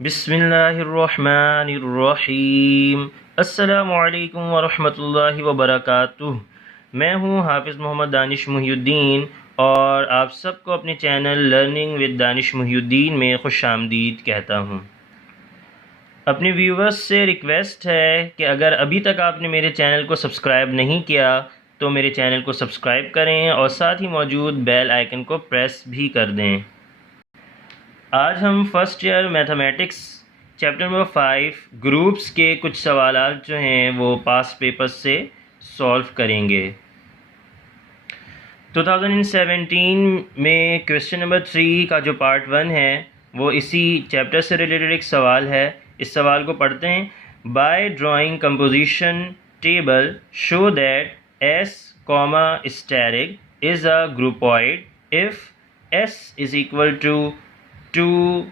बिस्मिल्लाहिर्रहमानिर्रहीम। अस्सलामुअलैकुम वरहमतुल्लाहि वबरकातुह। मैं हूँ हाफ़िज़ मोहम्मद दानिश मुहियुद्दीन और आप सबको अपने channel learning with Danish Muhiyuddin में खुशामदीद कहता हूँ। अपने व्यूवर्स से रिक्वेस्ट है कि अगर अभी तक आपने मेरे चैनल को सब्सक्राइब नहीं किया तो मेरे चैनल को सब्सक्राइब करें और साथ ही मौजूद बेल आइकन को प्रेस भी कर दें। आज हम first year mathematics chapter number 5 groups के कुछ सवालात जो हैं वो पास पेपर से सॉल्व करेंगे। 2017 में क्वेश्चन नंबर 3 का जो पार्ट 1 है वो इसी चैप्टर से रिलेटेड एक सवाल है। इस सवाल को पढ़ते हैं। By drawing composition table show that S, asterisk is a groupoid if S is equal to 2,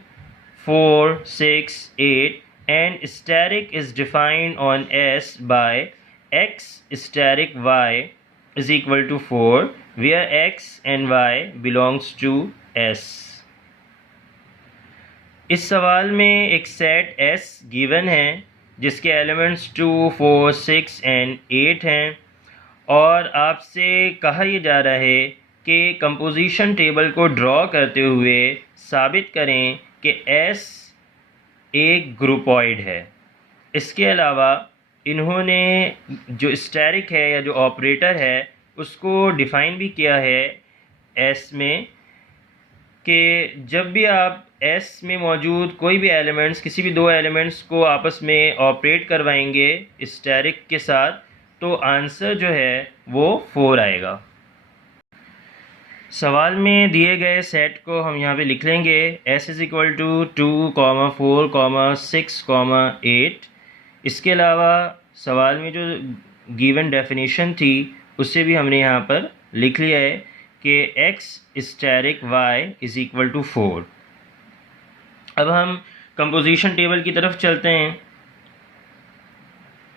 4, 6, 8 and steric is defined on S by x steric y is equal to 4 where x and y belongs to S। इस सवाल में एक set S given है जिसके elements 2, 4, 6 and 8 हैं और आपसे कहा यह जा रहा है कि कंपोजिशन टेबल को ड्रॉ करते हुए साबित करें कि S एक ग्रुपॉइड है। इसके अलावा इन्होंने जो स्टेरिक है या जो ऑपरेटर है उसको डिफ़ाइन भी किया है S में कि जब भी आप S में मौजूद कोई भी एलिमेंट्स किसी भी दो एलिमेंट्स को आपस में ऑपरेट करवाएंगे स्टेरिक के साथ तो आंसर जो है वो 4 आएगा। सवाल में दिए गए सेट को हम यहाँ पे लिख लेंगे। S is equal to 2, 4, 6, 8। इसके अलावा सवाल में जो गिवन डेफिनेशन थी उससे भी हमने यहाँ पर लिख लिया है कि x asterisk y is equal to 4। अब हम कंपोजिशन टेबल की तरफ चलते हैं।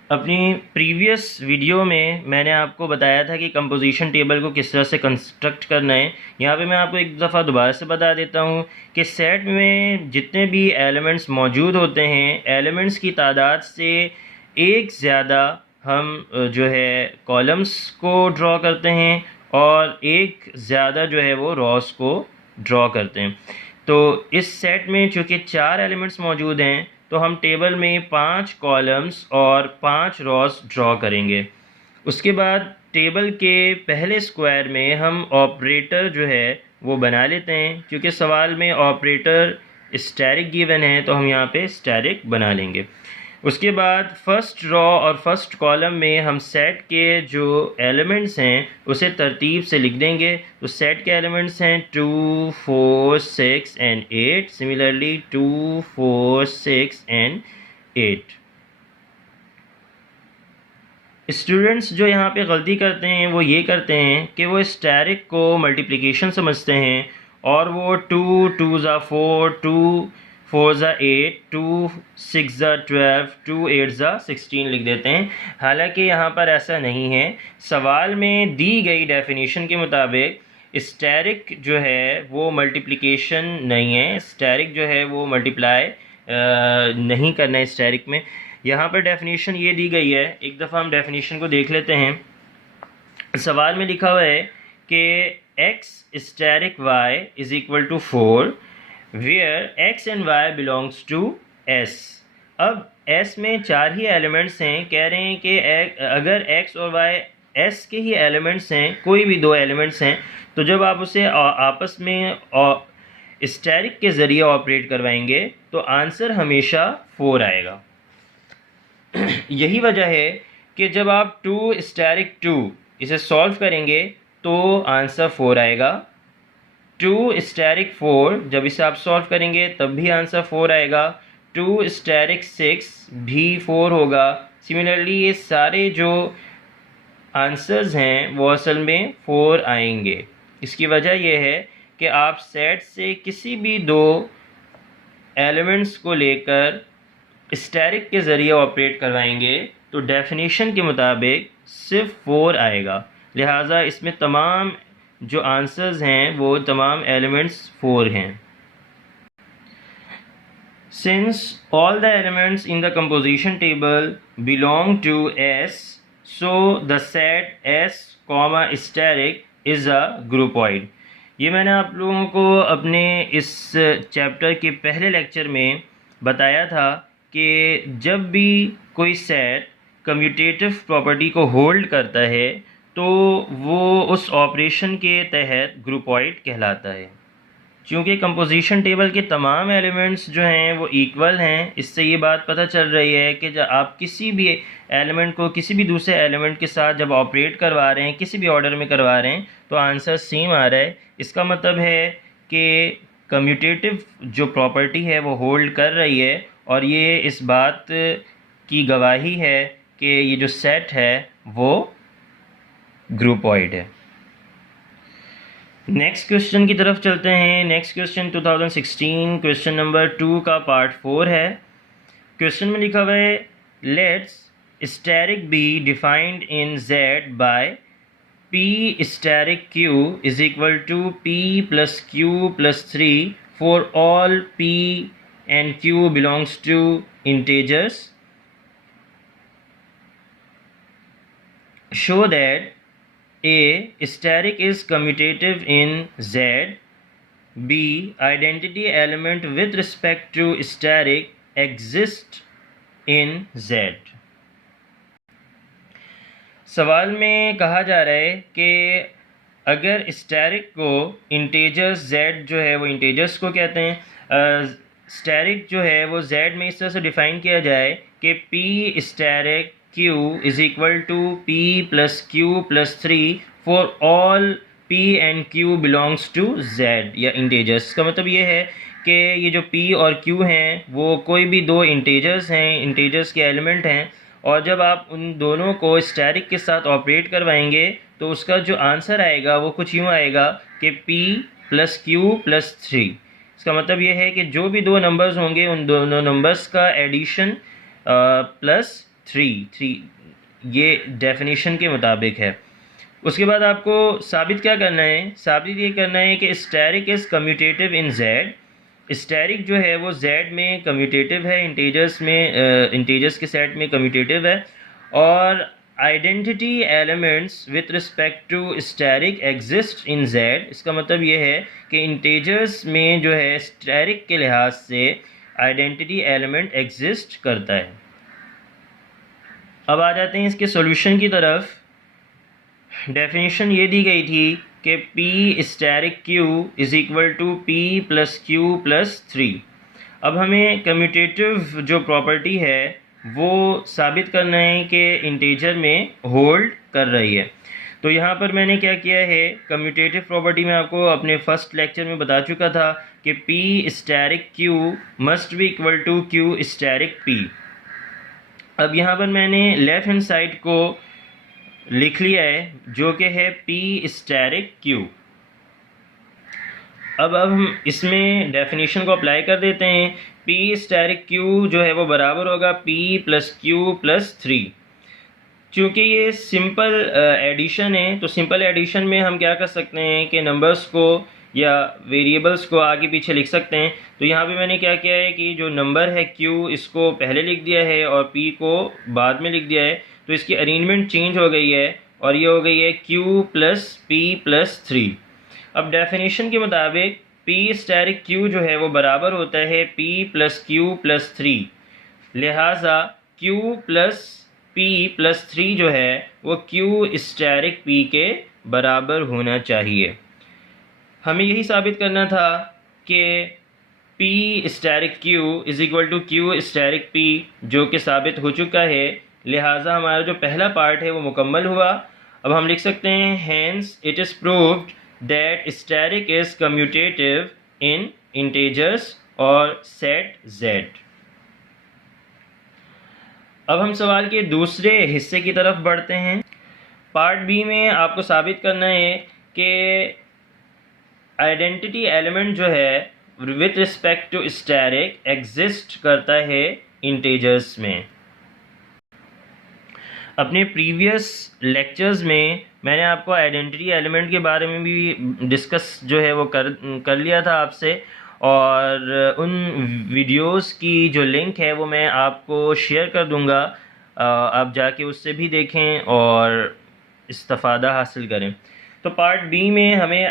अपनी प्रीवियस वीडियो में मैंने आपको बताया था कि कंपोजिशन टेबल को किस तरह से कंस्ट्रक्ट करना है। यहाँ पे मैं आपको एक दफ़ा दोबारा से बता देता हूँ कि सेट में जितने भी एलिमेंट्स मौजूद होते हैं एलिमेंट्स की तादाद से एक ज़्यादा हम जो है कॉलम्स को ड्रॉ करते हैं और एक ज़्यादा जो है वो रॉस को ड्रॉ करते हैं। तो इस सेट में चूँकि 4 एलिमेंट्स मौजूद हैं तो हम टेबल में 5 कॉलम्स और 5 रॉस ड्रॉ करेंगे। उसके बाद टेबल के पहले स्क्वायर में हम ऑपरेटर जो है वो बना लेते हैं। क्योंकि सवाल में ऑपरेटर स्टेरिक गिवन है तो हम यहाँ पे स्टेरिक बना लेंगे। उसके बाद फर्स्ट रॉ और फर्स्ट कॉलम में हम सेट के जो एलिमेंट्स हैं उसे तरतीब से लिख देंगे। तो सेट के एलिमेंट्स हैं 2, 4, 6 एंड 8। Similarly 2, 4, 6 and 8। स्टूडेंट्स जो यहाँ पे गलती करते हैं वो ये करते हैं कि वो स्टेरिक को मल्टीप्लिकेशन समझते हैं और वो 2, 2 ज़ा 4, 2, 4 ज़ा 8, 2, 6 ज़ा 12, 2, 8 ज़ा 16 लिख देते हैं। हालांकि यहाँ पर ऐसा नहीं है। सवाल में दी गई डेफिनेशन के मुताबिक स्टेरिक जो है वो मल्टीप्लिकेशन नहीं है। स्टेरिक जो है वो मल्टीप्लाई नहीं करना है स्टेरिक में। यहाँ पर डेफिनेशन ये दी गई है। एक दफ़ा हम डेफिनेशन को देख लेते हैं। सवाल में लिखा हुआ है कि x asterisk y is equal to 4 where x and y belongs to S। अब S में 4 ही एलिमेंट्स हैं। कह रहे हैं कि अगर x और y S के ही एलिमेंट्स हैं, कोई भी दो एलिमेंट्स हैं, तो जब आप उसे आपस में स्टेरिक के ज़रिए ऑपरेट करवाएंगे तो आंसर हमेशा 4 आएगा। यही वजह है कि जब आप 2 स्टेरिक 2 इसे सॉल्व करेंगे तो आंसर 4 आएगा। 2 स्टेरिक 4 जब इसे आप सॉल्व करेंगे तब भी आंसर 4 आएगा। 2 स्टेरिक 6 भी 4 होगा। सिमिलरली ये सारे जो आंसर्स हैं वो असल में 4 आएंगे। इसकी वजह यह है कि आप सेट से किसी भी दो एलिमेंट्स को लेकर स्टेरिक के ज़रिए ऑपरेट करवाएंगे तो डेफिनेशन के मुताबिक सिर्फ 4 आएगा। लिहाजा इसमें तमाम जो आंसर्स हैं वो तमाम एलिमेंट्स 4 हैं। Since all the elements in the composition table belong to S, so the set S, steric is a groupoid. ये मैंने आप लोगों को अपने इस चैप्टर के पहले लेक्चर में बताया था कि जब भी कोई सेट कम्यूटेटिव प्रॉपर्टी को होल्ड करता है तो वो उस ऑपरेशन के तहत ग्रुपॉइड कहलाता है। क्योंकि कंपोजिशन टेबल के तमाम एलिमेंट्स जो हैं वो इक्वल हैं, इससे ये बात पता चल रही है कि जब आप किसी भी एलिमेंट को किसी भी दूसरे एलिमेंट के साथ जब ऑपरेट करवा रहे हैं, किसी भी ऑर्डर में करवा रहे हैं, तो आंसर सेम आ रहा है। इसका मतलब है कि कम्यूटेटिव जो प्रॉपर्टी है वो होल्ड कर रही है, और ये इस बात की गवाही है कि ये जो सेट है वो ग्रुपॉइड है। नेक्स्ट क्वेश्चन की तरफ चलते हैं। नेक्स्ट क्वेश्चन 2016 क्वेश्चन नंबर 2 का पार्ट 4 है। क्वेश्चन में लिखा हुआ है let's asterisk be defined in Z by P asterisk Q is equal to P plus Q plus 3 for all P and Q belongs to integers. Show that A, steric is commutative in Z. B, identity element with respect to steric exists in Z. सवाल में कहा जा रहा है कि अगर asterisk को integers Z जो है वो इंटीजर्स को कहते हैं, स्टैरिक जो है वो Z में इस तरह से डिफाइन किया जाए कि P asterisk Q is equal to P plus Q plus 3 for all P and Q belongs to Z या इंटीजर्स। का मतलब ये है कि ये जो P और Q हैं वो कोई भी दो इंटीजर्स हैं, इंटीजर्स के एलिमेंट हैं, और जब आप उन दोनों को स्टैरिक के साथ ऑपरेट करवाएंगे तो उसका जो आंसर आएगा वो कुछ यूँ आएगा कि P प्लस Q प्लस 3। इसका मतलब ये है कि जो भी दो नंबर्स होंगे उन दोनों नंबर्स का एडिशन प्लस 3 ये डेफिनेशन के मुताबिक है। उसके बाद आपको साबित क्या करना है? साबित ये करना है कि asterisk is commutative in Z। Asterisk जो है वो Z में कम्यूटेटिव है, इंटीजर्स में इंटीजर्स के सेट में कम्यूटेटिव है, और identity elements with respect to asterisk exist in Z। इसका मतलब ये है कि इंटीजर्स में जो है स्टैरिक के लिहाज से आइडेंटिटी एलिमेंट एग्जिस्ट करता है। अब आ जाते हैं इसके सॉल्यूशन की तरफ। डेफिनेशन ये दी गई थी कि P asterisk Q is equal to P plus Q plus 3। अब हमें कम्यूटेटिव जो प्रॉपर्टी है वो साबित करना है कि इंटीजर में होल्ड कर रही है। तो यहाँ पर मैंने क्या किया है, कम्यूटेटिव प्रॉपर्टी में आपको अपने फर्स्ट लेक्चर में बता चुका था कि P asterisk Q must be equal to Q asterisk P। अब यहाँ पर मैंने लेफ़्ट हैंड साइड को लिख लिया है जो कि है P स्टैरिक Q। अब हम इसमें डेफिनेशन को अप्लाई कर देते हैं। P स्टैरिक Q जो है वो बराबर होगा P प्लस Q प्लस 3। चूँकि ये सिंपल एडिशन है तो सिंपल एडिशन में हम क्या कर सकते हैं कि नंबर्स को या वेरिएबल्स को आगे पीछे लिख सकते हैं। तो यहाँ पे मैंने क्या किया है कि जो नंबर है Q इसको पहले लिख दिया है और P को बाद में लिख दिया है, तो इसकी अरेंजमेंट चेंज हो गई है और ये हो गई है Q प्लस P प्लस 3। अब डेफिनेशन के मुताबिक P स्टैरिक Q जो है वो बराबर होता है P प्लस Q प्लस 3, लिहाजा Q प्लस P प्लस 3 जो है वो Q स्टैरिक P के बराबर होना चाहिए। हमें यही साबित करना था कि P asterisk Q is equal to Q asterisk P, जो कि साबित हो चुका है, लिहाजा हमारा जो पहला पार्ट है वो मुकम्मल हुआ। अब हम लिख सकते हैं hence it is proved that asterisk is commutative in integers और सेट Z। अब हम सवाल के दूसरे हिस्से की तरफ बढ़ते हैं। पार्ट बी में आपको साबित करना है कि आइडेंटिटी एलिमेंट जो है with respect to asterisk exist करता है इंटीजर्स में। अपने प्रीवियस लेक्चर्स में मैंने आपको आइडेंटिटी एलिमेंट के बारे में भी डिस्कस जो है वो कर लिया था आपसे, और उन वीडियोस की जो लिंक है वो मैं आपको शेयर कर दूंगा, आप जाके उससे भी देखें और इस्तिफ़ादा हासिल करें। तो पार्ट बी में हमें